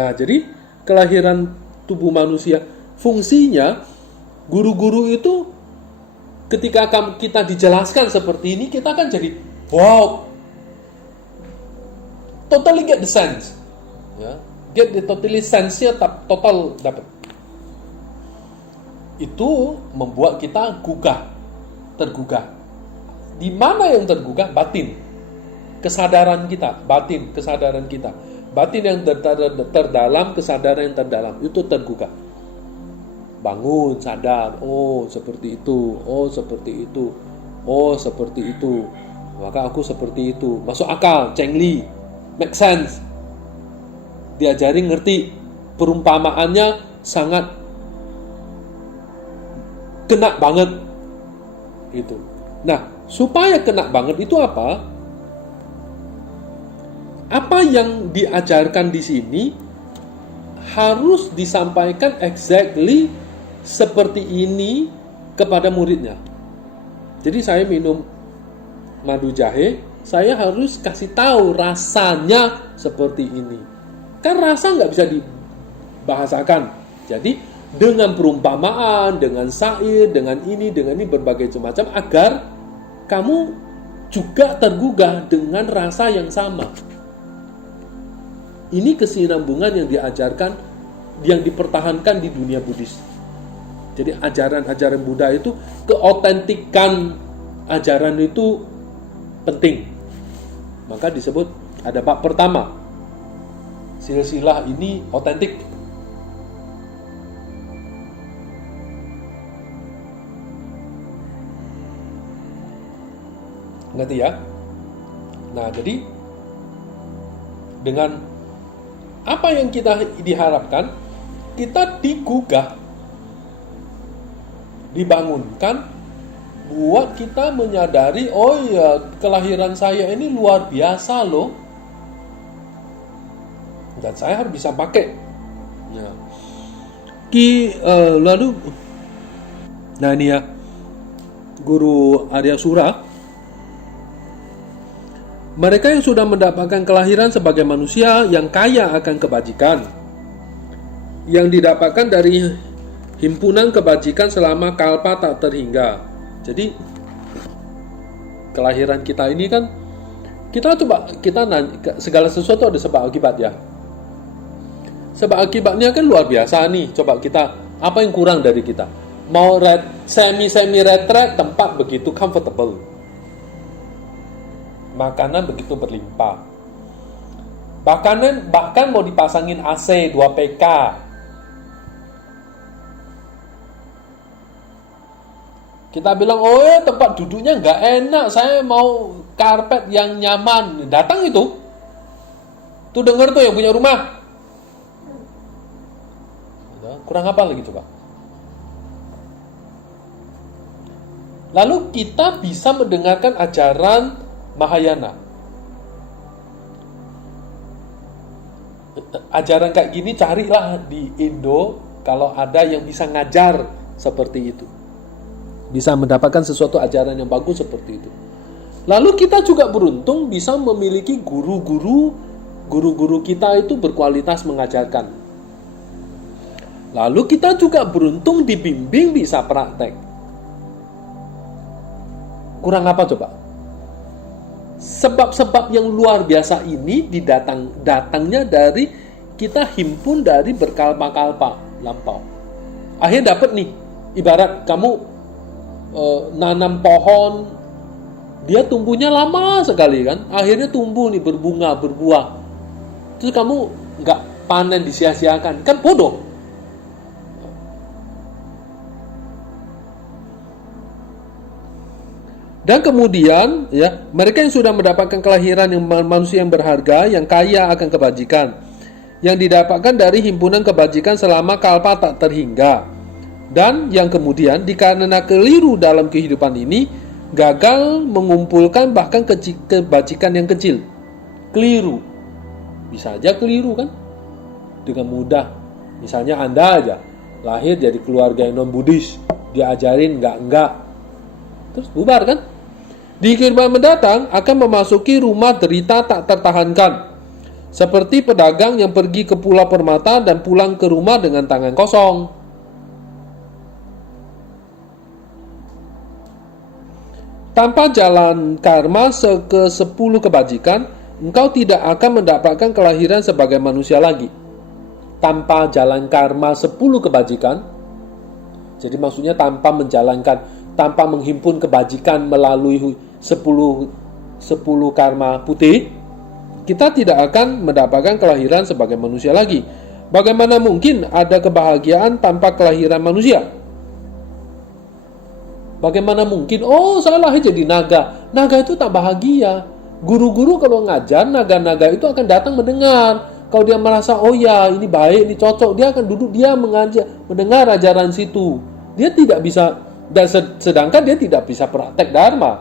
Nah, jadi kelahiran tubuh manusia, fungsinya guru-guru itu ketika kita dijelaskan seperti ini, kita kan jadi wow, totally get the sense, ya, get the totally sense-nya total dapat. Itu membuat kita tergugah. Di mana yang tergugah? Batin, kesadaran kita, batin yang terdalam, kesadaran yang terdalam itu tergugah. Bangun, sadar, oh seperti itu, oh seperti itu, oh seperti itu, maka aku seperti itu. Masuk akal, cengli, make sense. Diajari ngerti, perumpamaannya sangat kena banget gitu. Nah, supaya kena banget itu apa? Apa yang diajarkan di sini harus disampaikan exactly seperti ini kepada muridnya. Jadi saya minum madu jahe, saya harus kasih tahu rasanya seperti ini. Kan rasa nggak bisa dibahasakan. Jadi dengan perumpamaan, dengan syair, dengan ini berbagai macam agar kamu juga tergugah dengan rasa yang sama. Ini kesinambungan yang diajarkan, yang dipertahankan di dunia Buddhis. Jadi ajaran-ajaran Buddha itu, keotentikan ajaran itu penting. Maka disebut ada bab pertama, silsilah ini otentik. Ngerti ya? Nah, jadi dengan apa yang kita diharapkan, kita digugah, dibangunkan, buat kita menyadari, oh ya, kelahiran saya ini luar biasa loh, dan saya harus bisa pakai. Ya. Lalu, nah ini ya, Guru Arya Sura, mereka yang sudah mendapatkan kelahiran sebagai manusia yang kaya akan kebajikan, yang didapatkan dari himpunan kebajikan selama kalpa tak terhingga. Jadi kelahiran kita ini kan, kita segala sesuatu ada sebab akibat ya. Sebab akibatnya kan luar biasa nih. Coba kita, apa yang kurang dari kita? Mau semi retret, tempat begitu comfortable, makanan begitu berlimpah, bahkan mau dipasangin AC 2 PK. Kita bilang, oh ya tempat duduknya nggak enak, saya mau karpet yang nyaman. Datang itu, tuh denger tuh yang punya rumah. Kurang apa lagi coba? Lalu kita bisa mendengarkan ajaran Mahayana. Ajaran kayak gini carilah di Indo, kalau ada yang bisa ngajar seperti itu, bisa mendapatkan sesuatu ajaran yang bagus seperti itu. Lalu kita juga beruntung bisa memiliki guru-guru kita itu berkualitas mengajarkan. Lalu kita juga beruntung dibimbing bisa praktek. Kurang apa coba? Sebab-sebab yang luar biasa ini datangnya dari kita himpun dari berkalpa-kalpa lampau. Akhirnya dapat nih, ibarat kamu nanam pohon, dia tumbuhnya lama sekali kan, akhirnya tumbuh nih, berbunga, berbuah, terus kamu nggak panen, disia-siakan, kan bodoh. Dan kemudian ya, mereka yang sudah mendapatkan kelahiran yang manusia yang berharga, yang kaya akan kebajikan, yang didapatkan dari himpunan kebajikan selama kalpa tak terhingga, dan yang kemudian dikarenakan keliru dalam kehidupan ini, gagal mengumpulkan bahkan kebajikan yang kecil. Keliru, bisa aja keliru kan, dengan mudah. Misalnya Anda aja lahir jadi keluarga yang non Buddhis, diajarin enggak, terus bubar kan. Di kehidupan mendatang akan memasuki rumah derita tak tertahankan, Seperti pedagang yang pergi ke Pulau Permata dan pulang ke rumah dengan tangan kosong. Tanpa jalan karma ke-10 kebajikan, engkau tidak akan mendapatkan kelahiran sebagai manusia lagi. Tanpa jalan karma 10 kebajikan, jadi maksudnya tanpa menghimpun kebajikan melalui 10 karma putih, kita tidak akan mendapatkan kelahiran sebagai manusia lagi. Bagaimana mungkin ada kebahagiaan tanpa kelahiran manusia? Bagaimana mungkin? Oh, saya lahir jadi naga. Naga itu tak bahagia. Guru-guru kalau ngajar, naga-naga itu akan datang mendengar. Kalau dia merasa, oh ya, ini baik, ini cocok, dia akan duduk, dia mendengar ajaran situ. Dia tidak bisa, dan sedangkan dia tidak bisa praktek dharma.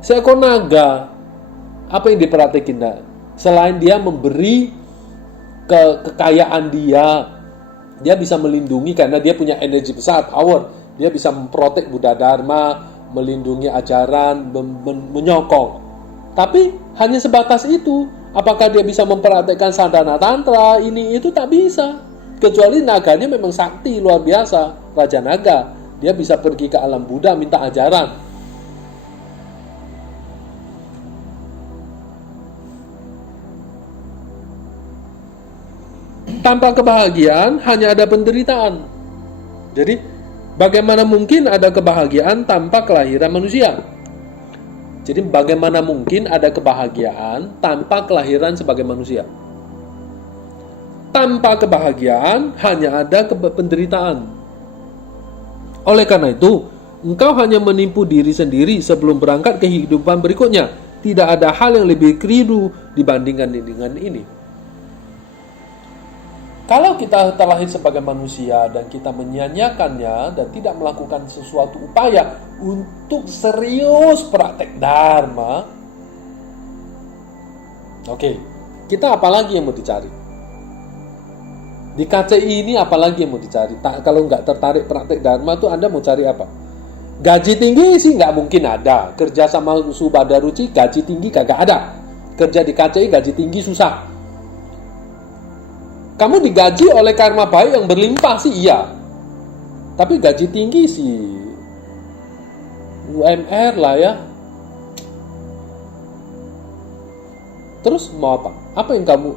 Seekor naga, apa yang dipraktekin? Selain dia memberi kekayaan dia bisa melindungi karena dia punya energi besar, power. Dia bisa memprotek Buddha Dharma, melindungi ajaran, menyokong. Tapi hanya sebatas itu. Apakah dia bisa mempraktekkan sadhana tantra, ini itu tak bisa. Kecuali naganya memang sakti luar biasa, Raja Naga. Dia bisa pergi ke alam Buddha minta ajaran. Tanpa kebahagiaan hanya ada penderitaan. Jadi bagaimana mungkin ada kebahagiaan tanpa kelahiran manusia? Jadi bagaimana mungkin ada kebahagiaan tanpa kelahiran sebagai manusia? Tanpa kebahagiaan hanya ada penderitaan. Oleh karena itu, engkau hanya menipu diri sendiri sebelum berangkat ke kehidupan berikutnya. Tidak ada hal yang lebih keliru dibandingkan dengan ini. Kalau kita terlahir sebagai manusia dan kita menyia-nyiakannya dan tidak melakukan sesuatu upaya untuk serius praktek dharma, oke, kita apalagi yang mau dicari? Di KCI ini apalagi yang mau dicari? Kalau nggak tertarik praktek dharma tuh Anda mau cari apa? Gaji tinggi sih nggak mungkin ada. Kerja sama Subhadra Ruchi gaji tinggi kagak ada. Kerja di KCI gaji tinggi susah. Kamu digaji oleh karma baik yang berlimpah sih iya. Tapi gaji tinggi sih UMR lah ya. Terus mau apa? Apa yang kamu?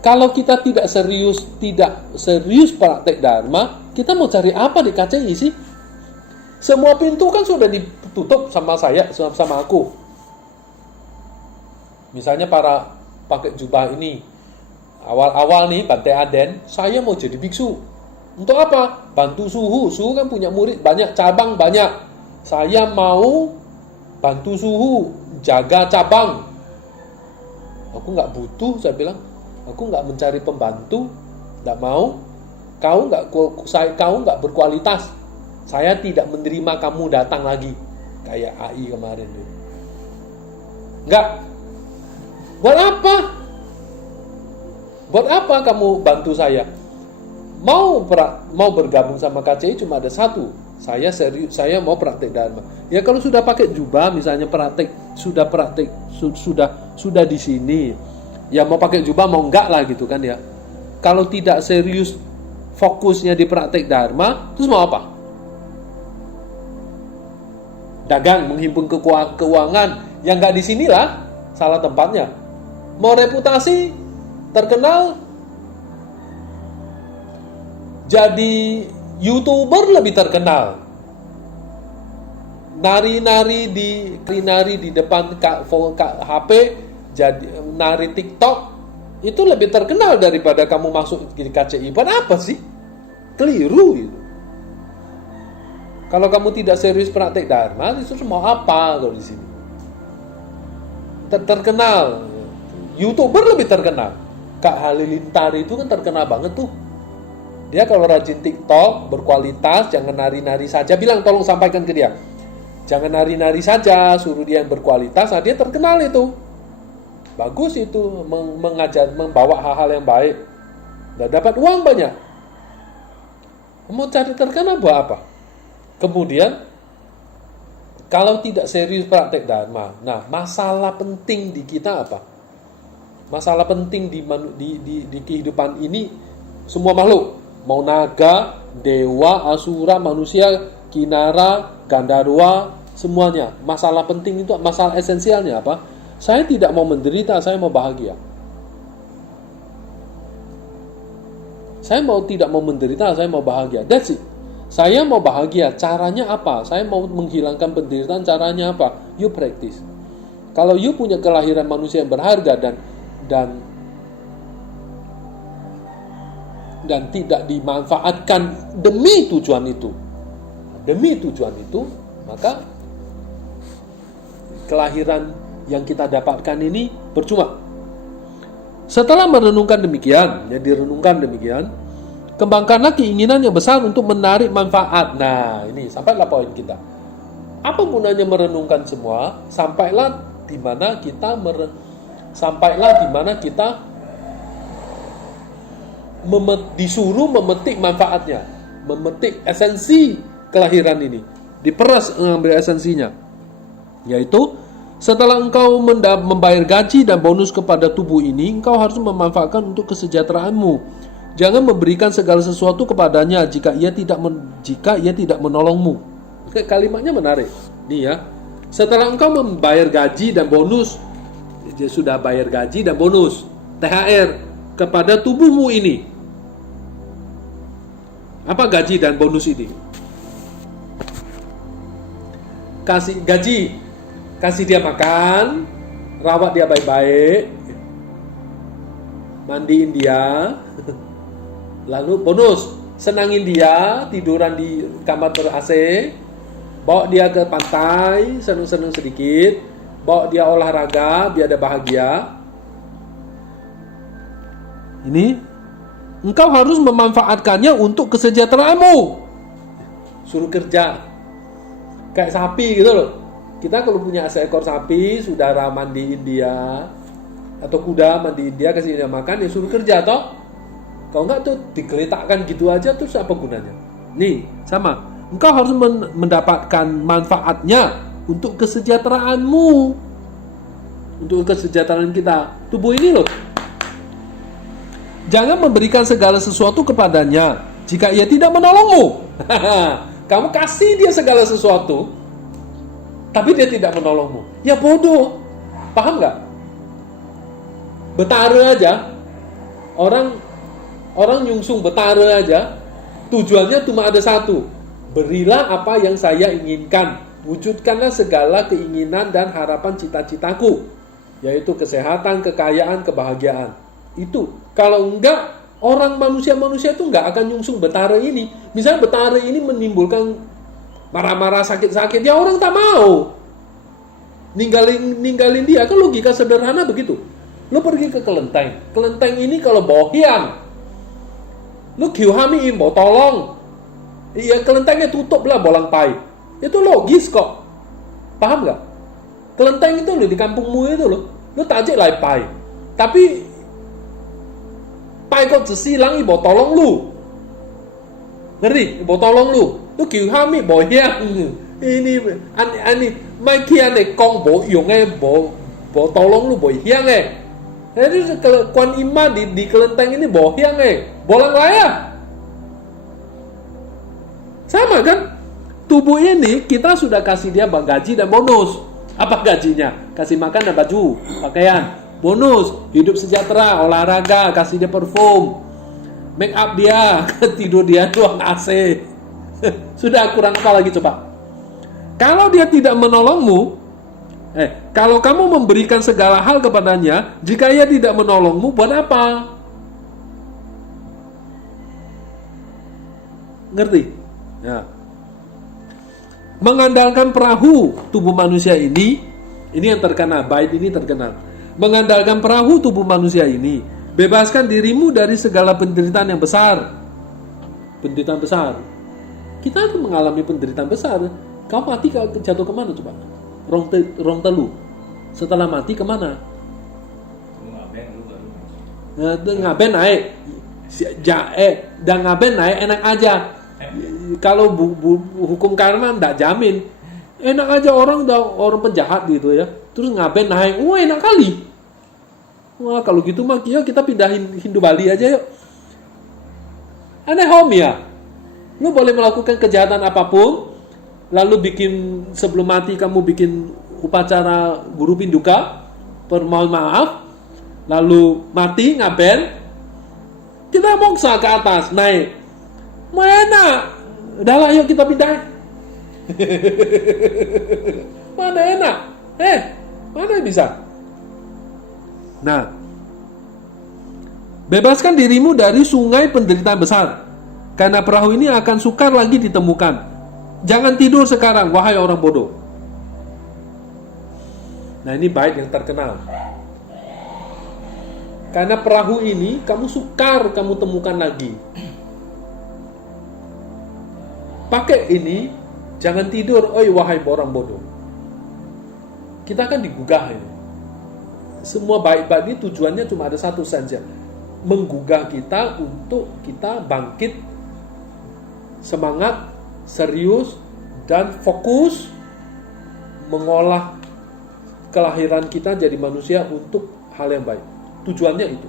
Kalau kita tidak serius praktek dharma, kita mau cari apa di KCI sih? Semua pintu kan sudah ditutup sama saya, sama aku. Misalnya para pakai jubah ini. Awal-awal nih Bante Aden, saya mau jadi biksu. Untuk apa? Bantu Suhu. Suhu kan punya murid banyak, cabang banyak. Saya mau bantu Suhu, jaga cabang. Aku nggak butuh, saya bilang. Aku nggak mencari pembantu, nggak mau. Kau nggak berkualitas. Saya tidak menerima kamu datang lagi. Kayak AI kemarin tuh. Nggak. Buat apa? Buat apa kamu bantu saya? Mau bergabung sama KCI cuma ada satu. Saya mau praktek dharma. Ya kalau sudah pakai jubah misalnya sudah di sini. Ya mau pakai jubah mau enggak lah gitu kan ya. Kalau tidak serius fokusnya di praktek dharma, terus mau apa? Dagang, menghimpun keuangan, yang enggak di sinilah salah tempatnya. Mau reputasi terkenal, jadi YouTuber lebih terkenal. Nari-nari di depan HP, jadi nari TikTok itu lebih terkenal daripada kamu masuk di KCI. Buat apa sih? Keliru itu. Kalau kamu tidak serius praktek dharma, itu mau apa kalau di sini? Terkenal, YouTuber lebih terkenal. Kak Halilintar itu kan terkenal banget tuh. Dia kalau rajin TikTok, berkualitas, jangan nari-nari saja. Bilang tolong sampaikan ke dia. Jangan nari-nari saja, suruh dia yang berkualitas. Nah, dia terkenal itu. Bagus itu, mengajar, membawa hal-hal yang baik. Dan dapat uang banyak. Mau cari terkenal buat apa? Kemudian, kalau tidak serius praktek dharma. Nah, masalah penting di kita apa? Masalah penting di kehidupan ini semua makhluk, mau naga, dewa, asura, manusia, kinara, gandarwa, semuanya. Masalah penting itu, masalah esensialnya apa? Saya tidak mau menderita, saya mau bahagia. Saya tidak mau menderita, saya mau bahagia. That's it. Saya mau bahagia, caranya apa? Saya mau menghilangkan penderitaan, caranya apa? You practice. Kalau you punya kelahiran manusia yang berharga dan tidak dimanfaatkan demi tujuan itu, maka kelahiran yang kita dapatkan ini percuma. Setelah merenungkan demikian, kembangkanlah keinginan yang besar untuk menarik manfaat. Nah, ini sampailah poin kita. Apa gunanya merenungkan semua? Sampailah di mana kita disuruh memetik manfaatnya, memetik esensi kelahiran ini, diperas mengambil esensinya, yaitu setelah engkau membayar gaji dan bonus kepada tubuh ini, engkau harus memanfaatkan untuk kesejahteraanmu. Jangan memberikan segala sesuatu kepadanya jika ia tidak menolongmu. Kalimatnya menarik. Nih ya. Setelah engkau membayar gaji dan bonus, dia sudah bayar gaji dan bonus, THR kepada tubuhmu ini. Apa gaji dan bonus ini? Kasih gaji, kasih dia makan, rawat dia baik-baik, mandiin dia, lalu bonus, senangin dia, tiduran di kamar ber-AC, bawa dia ke pantai, senang-senang sedikit, bawa dia olahraga, biar dia bahagia. Ini engkau harus memanfaatkannya untuk kesejahteraanmu. Suruh kerja kayak sapi gitu loh. Kita kalau punya seekor sapi, saudara mandiin dia, atau kuda mandiin dia, kasih dia makan, ya suruh kerja toh. Kalau enggak tuh digeletakkan gitu aja, terus apa gunanya? Nih, sama. Engkau harus mendapatkan manfaatnya untuk kesejahteraanmu, untuk kesejahteraan kita. Tubuh ini loh. Jangan memberikan segala sesuatu kepadanya jika ia tidak menolongmu. Kamu kasih dia segala sesuatu, tapi dia tidak menolongmu. Ya bodoh. Paham nggak? Betara aja. Orang nyungsung betara aja. Tujuannya cuma ada satu. Berilah apa yang saya inginkan. Wujudkanlah segala keinginan dan harapan cita-citaku, yaitu kesehatan, kekayaan, kebahagiaan. Itu. Kalau enggak, orang manusia-manusia itu enggak akan nyungsung betara ini. Misalnya betara ini menimbulkan marah-marah, sakit-sakit, ya orang tak mau ninggalin dia. Kan logika sederhana begitu. Lu pergi ke kelenteng. Kelenteng ini kalau bohian, lu kiuhamiin, mau tolong. Iya, kelentengnya tutup lah bolang pai. Itu logis kok. Paham nggak? Kelenteng itu loh di kampungmu itu loh. Lu tajik lah pai. Tapi pai kok silang ibu tolong lu. Ngerti? Ibu tolong lu. Lu kiuhami bohian. Ini ani mai kia ne kong bo yongnya bo tolong lu bohian Jadi Kuan Ima di kelenteng ini bohian bolang laya. Sama kan? Tubuh ini kita sudah kasih dia gaji dan bonus. Apa gajinya? Kasih makan dan baju, pakaian. Bonus, hidup sejahtera, olahraga, kasih dia parfum, make up dia, tidur dia ruang AC. Sudah kurang apa lagi coba? Kalau dia tidak menolongmu, kalau kamu memberikan segala hal kepadanya, jika ia tidak menolongmu, buat apa? Ngerti? Ya. Mengandalkan perahu tubuh manusia ini yang terkenal, bait ini terkenal. Mengandalkan perahu tubuh manusia ini, bebaskan dirimu dari segala penderitaan yang besar. Penderitaan besar. Kita akan mengalami penderitaan besar. Kau mati jatuh kemana coba? Rong telu. Setelah mati kemana? Ngaben naik. Dan ngaben naik enak aja. Kalau hukum karma ndak jamin. Enak aja orang penjahat gitu ya. Terus ngaben naik, enak kali. Wah, kalau gitu mah yuk kita pindahin Hindu Bali aja yuk. Aneh home ya. Lu boleh melakukan kejahatan apapun, lalu sebelum mati kamu bikin upacara guru pinduka, permohon maaf, lalu mati ngaben, kita moksa ke atas, naik. Mana? Udahlah yuk kita pindah. Mana enak? Mana bisa? Nah, bebaskan dirimu dari sungai penderitaan besar, karena perahu ini akan sukar lagi ditemukan. Jangan tidur sekarang, wahai orang bodoh. Nah, ini bait yang terkenal. Karena perahu ini kamu sukar kamu temukan lagi. Pakai ini, jangan tidur, oi wahai orang bodoh. Kita kan digugah ini. Semua bait-bait ini tujuannya cuma ada satu saja, menggugah kita untuk kita bangkit, semangat, serius, dan fokus mengolah kelahiran kita jadi manusia untuk hal yang baik. Tujuannya itu.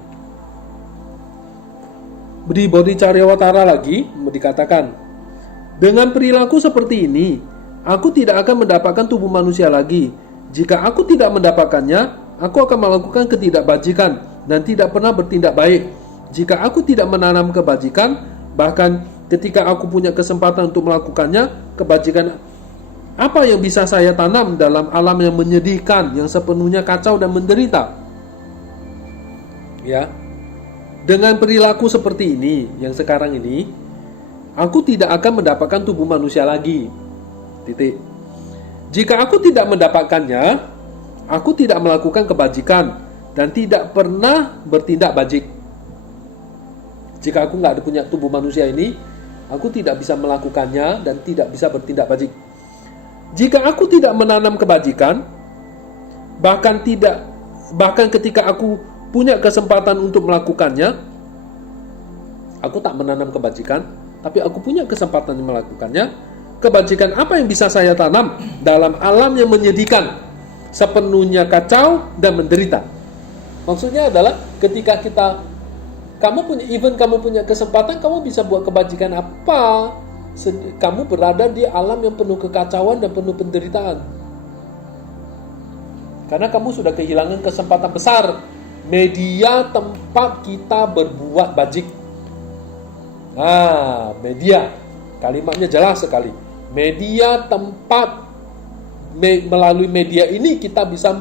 Di Bodhi Caryawatara lagi dikatakan, dengan perilaku seperti ini, aku tidak akan mendapatkan tubuh manusia lagi. Jika aku tidak mendapatkannya, aku akan melakukan ketidakbajikan dan tidak pernah bertindak baik. Jika aku tidak menanam kebajikan, bahkan ketika aku punya kesempatan untuk melakukannya, kebajikan apa yang bisa saya tanam dalam alam yang menyedihkan, yang sepenuhnya kacau dan menderita? Ya, dengan perilaku seperti ini, yang sekarang ini, aku tidak akan mendapatkan tubuh manusia lagi. Titik. Jika aku tidak mendapatkannya, aku tidak melakukan kebajikan dan tidak pernah bertindak bajik. Jika aku nggak punya tubuh manusia ini, aku tidak bisa melakukannya dan tidak bisa bertindak bajik. Jika aku tidak menanam kebajikan, bahkan ketika aku punya kesempatan untuk melakukannya, aku tak menanam kebajikan, tapi aku punya kesempatan melakukannya. Kebajikan apa yang bisa saya tanam dalam alam yang menyedihkan, sepenuhnya kacau dan menderita? Maksudnya adalah ketika kamu punya kesempatan, kamu bisa buat kebajikan apa? Kamu berada di alam yang penuh kekacauan dan penuh penderitaan. Karena kamu sudah kehilangan kesempatan besar, media tempat kita berbuat bajik. Media, kalimatnya jelas sekali. Media tempat, melalui media ini kita bisa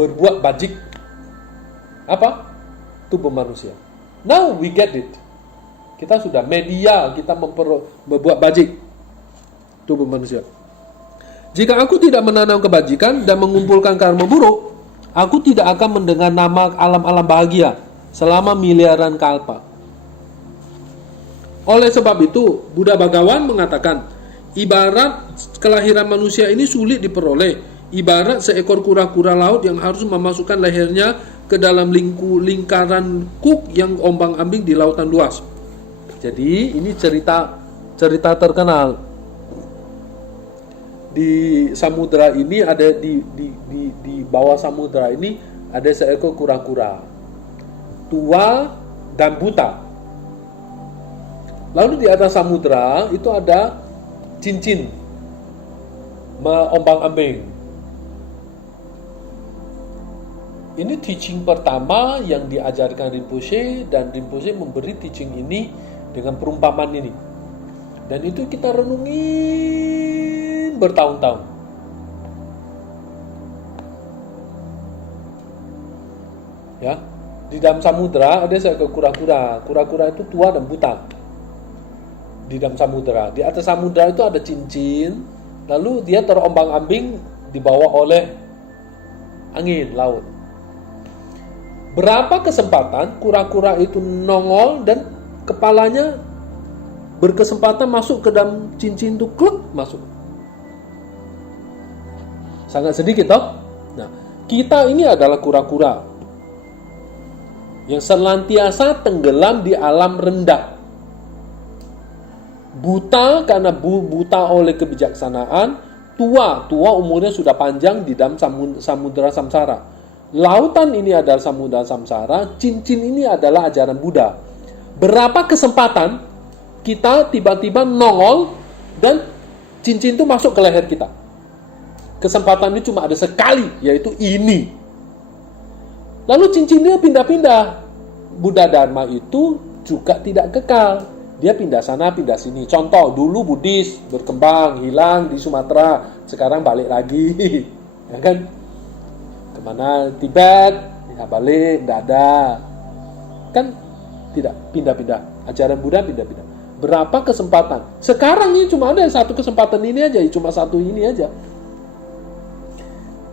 berbuat bajik. Apa? Tubuh manusia. Now we get it. Kita sudah media, kita membuat bajik tubuh manusia. Jika aku tidak menanam kebajikan dan mengumpulkan karma buruk, aku tidak akan mendengar nama alam-alam bahagia selama miliaran kalpa. Oleh sebab itu, Buddha Bhagawan mengatakan, ibarat kelahiran manusia ini sulit diperoleh, ibarat seekor kura-kura laut yang harus memasukkan lehernya ke dalam lingkaran kuk yang ombang-ambing di lautan luas. Jadi ini cerita terkenal. Di samudera ini ada di bawah samudera ini ada seekor kura-kura tua dan buta. Lalu di atas samudera itu ada cincin ombang-ambing. Ini teaching pertama yang diajarkan Rinpoche, dan Rinpoche memberi teaching ini dengan perumpamaan ini. Dan itu kita renungin bertahun-tahun. Ya, di dalam samudera ada seekor kura-kura. Kura-kura itu tua dan buta. Di dalam samudera, di atas samudera itu ada cincin, lalu dia terombang-ambing dibawa oleh angin laut. Berapa kesempatan kura-kura itu nongol dan kepalanya berkesempatan masuk ke dalam cincin itu, kluk, masuk. Sangat sedikit toh. Nah, kita ini adalah kura-kura yang senantiasa tenggelam di alam rendah. Buta karena buta oleh kebijaksanaan, tua umurnya sudah panjang di dalam samudera samsara. Lautan ini adalah samudra samsara, cincin ini adalah ajaran Buddha. Berapa kesempatan kita tiba-tiba nongol dan cincin itu masuk ke leher kita. Kesempatan ini cuma ada sekali, yaitu ini. Lalu cincinnya pindah-pindah. Buddha Dharma itu juga tidak kekal. Dia pindah sana, pindah sini. Contoh, dulu Buddhis berkembang, hilang di Sumatera, sekarang balik lagi. Ya kan? Kemana? Tibet, ya balik, tidak ada. Kan tidak, pindah-pindah. Ajaran Buddha pindah-pindah. Berapa kesempatan? Sekarang ini cuma ada satu kesempatan ini aja, cuma satu ini aja.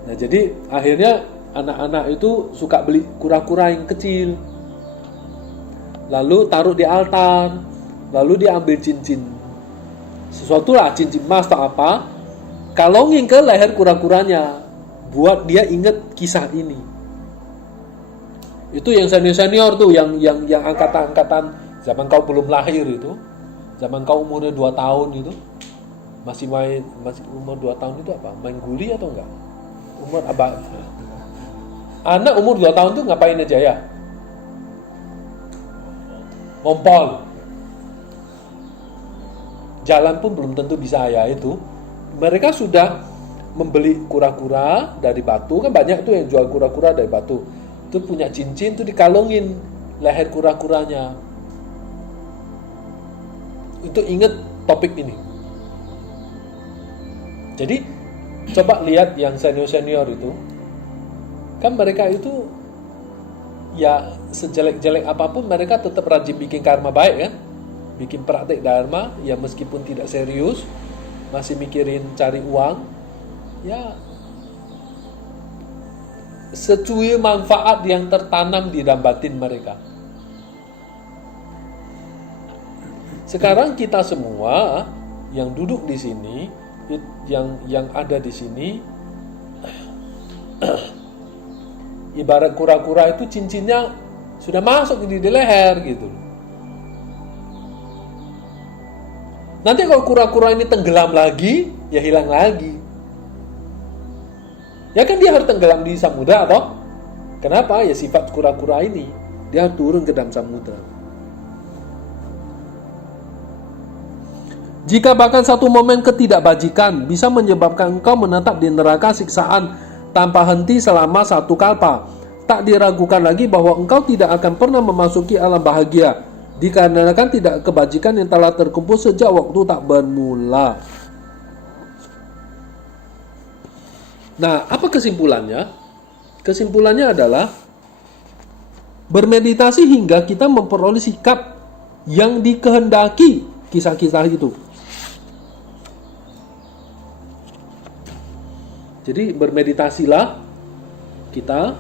Nah, jadi akhirnya anak-anak itu suka beli kura-kura yang kecil. Lalu taruh di altar. Lalu dia ambil cincin. Sesuatu lah, cincin emas atau apa. Kalongin ke leher kura-kuranya. Buat dia ingat kisah ini. Itu yang senior-senior tuh, yang angkatan-angkatan zaman kau belum lahir itu. Zaman kau umurnya 2 tahun itu. Masih umur 2 tahun itu apa? Main guli atau enggak? Umur apa? Anak umur 2 tahun tuh ngapain aja ya? Ngompol. Jalan pun belum tentu bisa ya itu. Mereka sudah membeli kura-kura dari batu, kan banyak tuh yang jual kura-kura dari batu. Itu punya cincin tuh dikalungin leher kura-kuranya. Itu ingat topik ini. Jadi coba lihat yang senior-senior itu. Kan mereka itu ya sejelek-jelek apapun mereka tetap rajin bikin karma baik kan. Bikin praktek dharma, ya meskipun tidak serius, masih mikirin cari uang, ya secuil manfaat yang tertanam di dalam batin mereka. Sekarang kita semua yang duduk di sini, yang ada di sini, ibarat kura-kura itu cincinnya sudah masuk di leher gitu. Nanti kalau kura-kura ini tenggelam lagi, ya hilang lagi. Ya kan dia harus tenggelam di samudra toh? Kenapa? Ya sifat kura-kura ini, dia harus turun ke dalam samudra. Jika bahkan satu momen ketidakbajikan bisa menyebabkan engkau menetap di neraka siksaan tanpa henti selama 1 kalpa, tak diragukan lagi bahwa engkau tidak akan pernah memasuki alam bahagia, dikarenakan tidak kebajikan yang telah terkumpul sejak waktu tak bermula. Nah, apa kesimpulannya? Kesimpulannya adalah bermeditasi hingga kita memperoleh sikap yang dikehendaki kisah-kisah itu. Jadi bermeditasilah kita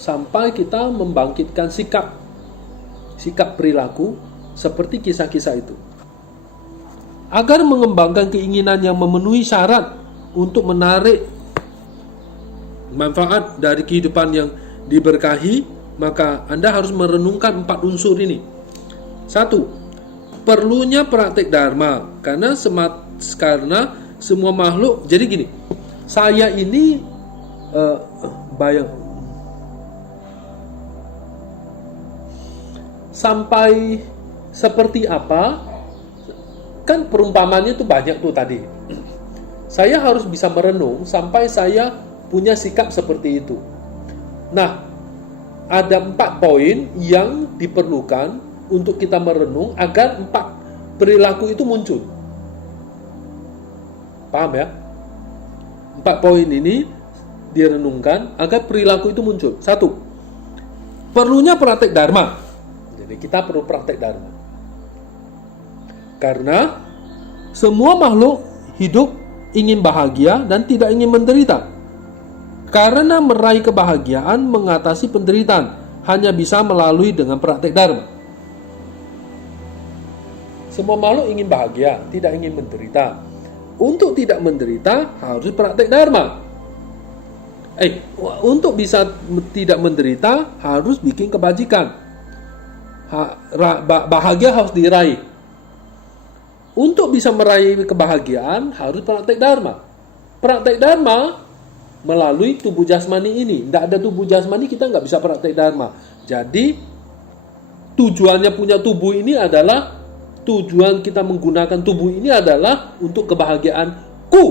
sampai kita membangkitkan sikap perilaku seperti kisah-kisah itu. Agar mengembangkan keinginan yang memenuhi syarat untuk menarik manfaat dari kehidupan yang diberkahi, maka Anda harus merenungkan 4 unsur ini. 1. Perlunya praktek dharma, karena semua makhluk. Jadi gini, saya ini sampai seperti apa? Kan perumpamannya itu banyak tuh tadi. Saya harus bisa merenung sampai saya punya sikap seperti itu. Nah, ada 4 poin yang diperlukan untuk kita merenung agar 4 perilaku itu muncul. Paham ya? 4 poin ini direnungkan agar perilaku itu muncul. 1. Perlunya praktek dharma. Jadi kita perlu praktek dharma. Karena semua makhluk hidup ingin bahagia dan tidak ingin menderita. Karena meraih kebahagiaan, mengatasi penderitaan hanya bisa melalui dengan praktek dharma. Semua makhluk ingin bahagia, tidak ingin menderita. Untuk tidak menderita harus praktek dharma. Untuk bisa tidak menderita harus bikin kebajikan. Bahagia harus diraih. Untuk bisa meraih kebahagiaan harus praktek dharma. Praktek dharma melalui tubuh jasmani ini. Tidak ada tubuh jasmani, kita nggak bisa praktek dharma. Jadi tujuannya punya tubuh ini adalah, tujuan kita menggunakan tubuh ini adalah untuk kebahagiaanku.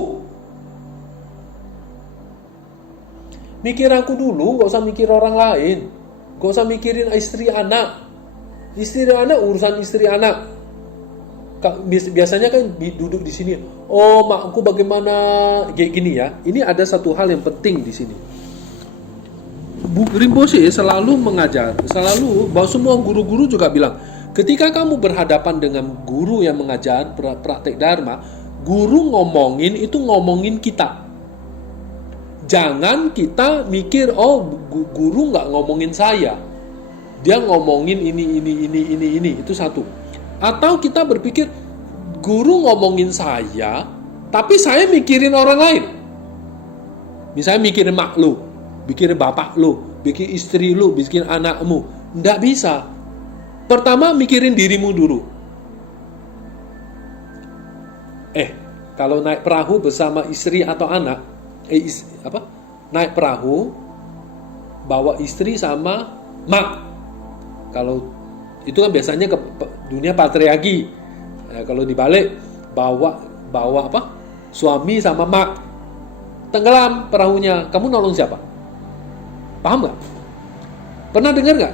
Mikir aku dulu, nggak usah mikir orang lain. Nggak usah mikirin istri anak. Istri anak, urusan istri anak. Biasanya kan duduk di sini, oh makku bagaimana, kayak gini ya. Ini ada satu hal yang penting di sini. Rinpoche selalu mengajar, selalu, bahwa semua guru-guru juga bilang, ketika kamu berhadapan dengan guru yang mengajar praktek dharma, guru ngomongin itu ngomongin kita. Jangan kita mikir, oh guru nggak ngomongin saya, dia ngomongin ini, itu satu. Atau kita berpikir, guru ngomongin saya, tapi saya mikirin orang lain. Misalnya mikirin mak lu, mikirin bapak lu, bikin istri lu, bikin anakmu. Nggak bisa. Pertama mikirin dirimu dulu. Kalau naik perahu bersama istri atau anak, naik perahu bawa istri sama mak. Kalau itu kan biasanya ke dunia patriarki. Kalau dibalik bawa suami sama mak, tenggelam perahunya, kamu nolong siapa? Paham nggak? Pernah dengar nggak?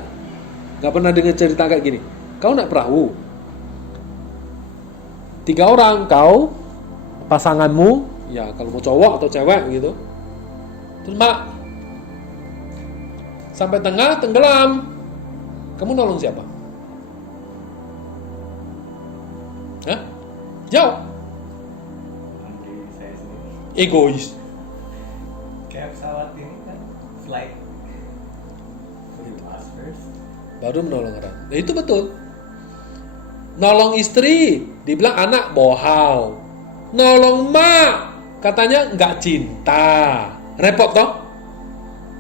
Nggak pernah dengar cerita kayak gini. Kau naik perahu, 3 orang, kau, pasanganmu, ya kalau mau cowok atau cewek gitu, terus mak, sampai tengah tenggelam, kamu nolong siapa? Hah? Jawab. Egois. Kayak pesawat ini kan, flight. Baru menolong orang. Nah, itu betul. Nolong istri, dibilang anak bohau. Nolong mak, katanya nggak cinta. Repot toh?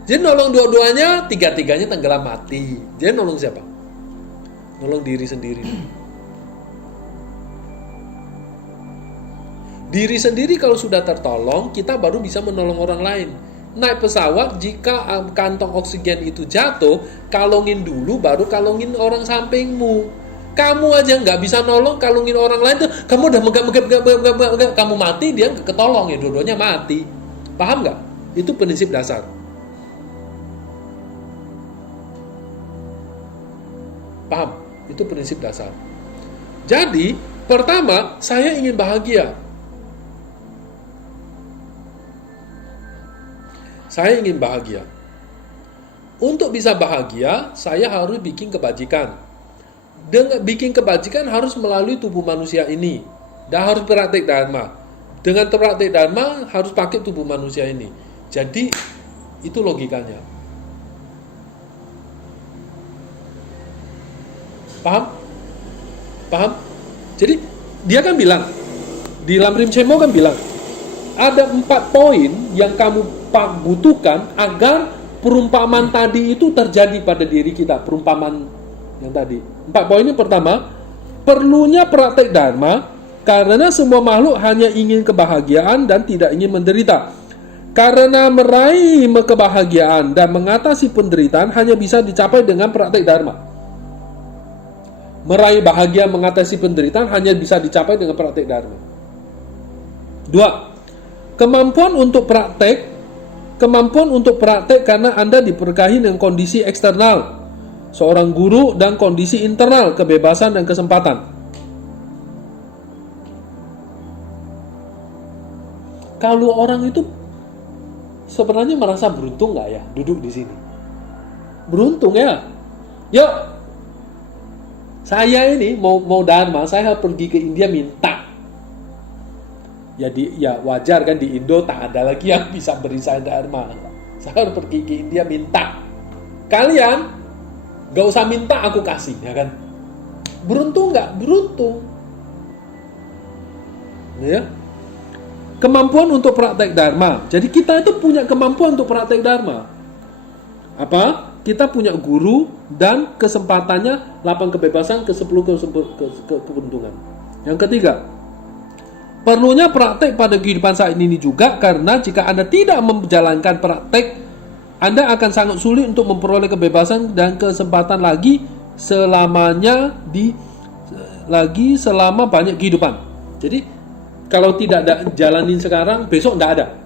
Jadi nolong dua-duanya, tiga-tiganya tenggelam mati. Jadi nolong siapa? Nolong diri sendiri. Diri sendiri kalau sudah tertolong, kita baru bisa menolong orang lain. Naik pesawat, jika kantong oksigen itu jatuh, kalongin dulu, baru kalongin orang sampingmu. Kamu aja nggak bisa nolong, kalongin orang lain tuh, kamu udah megap, kamu mati, dia ketolong ya, dua-duanya mati. Paham nggak? Itu prinsip dasar. Paham? Itu prinsip dasar. Jadi, pertama, saya ingin bahagia. Saya ingin bahagia. Untuk bisa bahagia, saya harus bikin kebajikan. Dengan bikin kebajikan harus melalui tubuh manusia ini. Dan harus praktik dharma. Dengan praktik dharma harus pakai tubuh manusia ini. Jadi, itu logikanya. Paham? Paham? Jadi, dia kan bilang, di dalam Rimchemo kan bilang, ada 4 poin yang kamu butuhkan agar perumpamaan tadi itu terjadi pada diri kita. Perumpamaan yang tadi 4 poinnya, pertama, perlunya praktek dharma karena semua makhluk hanya ingin kebahagiaan dan tidak ingin menderita. Karena meraih kebahagiaan dan mengatasi penderitaan hanya bisa dicapai dengan praktek dharma. Meraih bahagia, mengatasi penderitaan hanya bisa dicapai dengan praktek dharma. 2. Kemampuan untuk praktek karena Anda diberkahi dengan kondisi eksternal, seorang guru, dan kondisi internal, kebebasan dan kesempatan. Kalau orang itu sebenarnya merasa beruntung nggak ya duduk di sini? Beruntung ya. Yuk, saya ini mau dharma, saya pergi ke India minta. Ya wajar kan, di Indo tak ada lagi yang bisa beri saya dharma. Saya harus pergi ke India minta. Kalian gak usah minta, aku kasih, ya kan? Beruntung nggak? Beruntung. Ya. Kemampuan untuk praktek dharma. Jadi kita itu punya kemampuan untuk praktek dharma. Apa? Kita punya guru dan kesempatannya 8 kebebasan, ke 10 keberuntungan. Yang ketiga, Perlunya praktek pada kehidupan saat ini juga, karena jika Anda tidak menjalankan praktek, Anda akan sangat sulit untuk memperoleh kebebasan dan kesempatan selama banyak kehidupan. Jadi kalau tidak jalanin sekarang, besok tidak ada.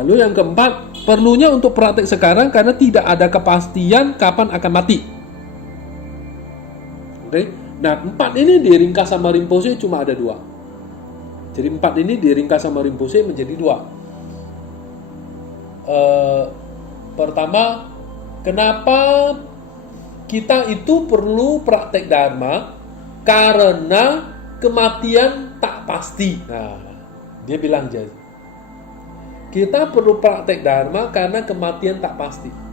Lalu yang keempat, perlunya untuk praktek sekarang karena tidak ada kepastian kapan akan mati. Oke. Nah, 4 ini diringkas sama Rinpoche cuma ada 2. Jadi 4 ini diringkas sama Rinpoche menjadi 2. Pertama, kenapa kita itu perlu praktek Dharma? Karena kematian tak pasti. Nah, dia bilang jadi kita perlu praktek Dharma karena kematian tak pasti.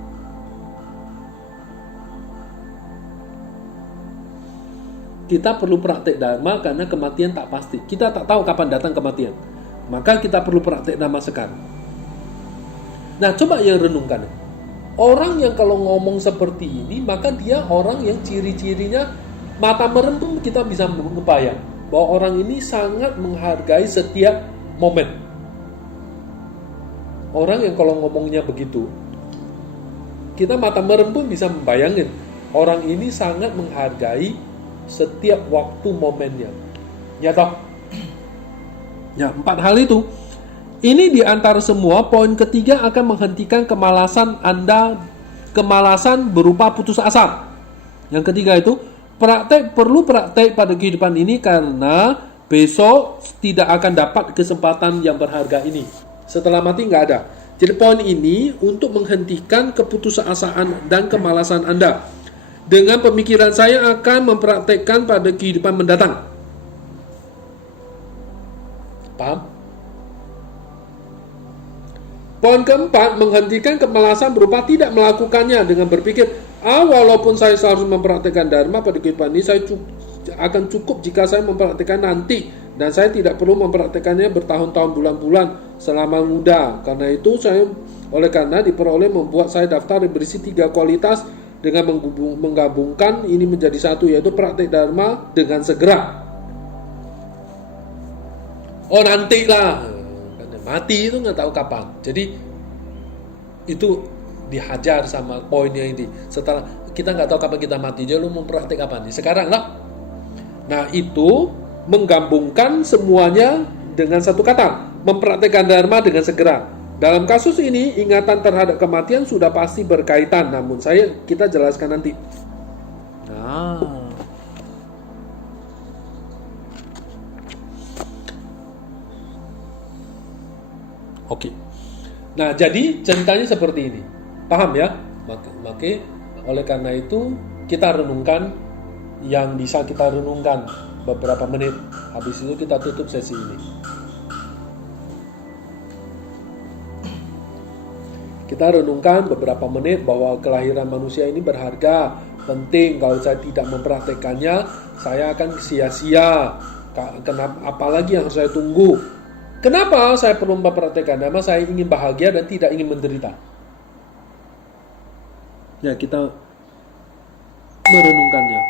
Kita perlu praktek Dharma karena kematian tak pasti. Kita tak tahu kapan datang kematian. Maka kita perlu praktek Dharma sekarang. Nah, coba yang renungkan. Orang yang kalau ngomong seperti ini, maka dia orang yang ciri-cirinya mata merem pun kita bisa ngebayang bahwa orang ini sangat menghargai setiap momen. Orang yang kalau ngomongnya begitu, kita mata merem pun bisa membayangin orang ini sangat menghargai setiap waktu momennya. Ya toh? Ya, 4 hal itu. Ini di antara semua, poin ketiga akan menghentikan kemalasan Anda, kemalasan berupa putus asa. Yang ketiga itu, perlu praktek pada kehidupan ini karena besok tidak akan dapat kesempatan yang berharga ini. Setelah mati nggak ada. Jadi poin ini untuk menghentikan keputusasaan dan kemalasan Anda. Dengan pemikiran saya akan mempraktekkan pada kehidupan mendatang. Paham? Poin keempat, menghentikan kemalasan berupa tidak melakukannya dengan berpikir, walaupun saya harus mempraktekkan Dharma pada kehidupan ini, saya akan cukup jika saya mempraktekkan nanti, dan saya tidak perlu mempraktekannya bertahun-tahun, bulan-bulan selama muda. Karena itu karena diperoleh membuat saya daftar yang berisi 3 kualitas dengan menggabungkan ini menjadi satu, yaitu praktek Dharma dengan segera. Oh, nantilah, mati itu nggak tahu kapan. Jadi itu dihajar sama poinnya ini. Setelah kita nggak tahu kapan kita mati, jadi lu mau praktek kapan? Sekarang lah. Nah, itu menggabungkan semuanya dengan satu kata, mempraktekkan Dharma dengan segera. Dalam kasus ini, ingatan terhadap kematian sudah pasti berkaitan, namun kita jelaskan nanti. Oke. Nah, jadi ceritanya seperti ini. Paham ya? Maka oleh karena itu kita renungkan yang bisa kita renungkan beberapa menit. Habis itu kita tutup sesi ini. Kita renungkan beberapa menit bahwa kelahiran manusia ini berharga, penting. Kalau saya tidak mempraktekannya, saya akan sia-sia. Kenapa? Apalagi yang harus saya tunggu? Kenapa saya perlu mempraktekkan Dharma? Saya ingin bahagia dan tidak ingin menderita. Ya, kita merenungkannya.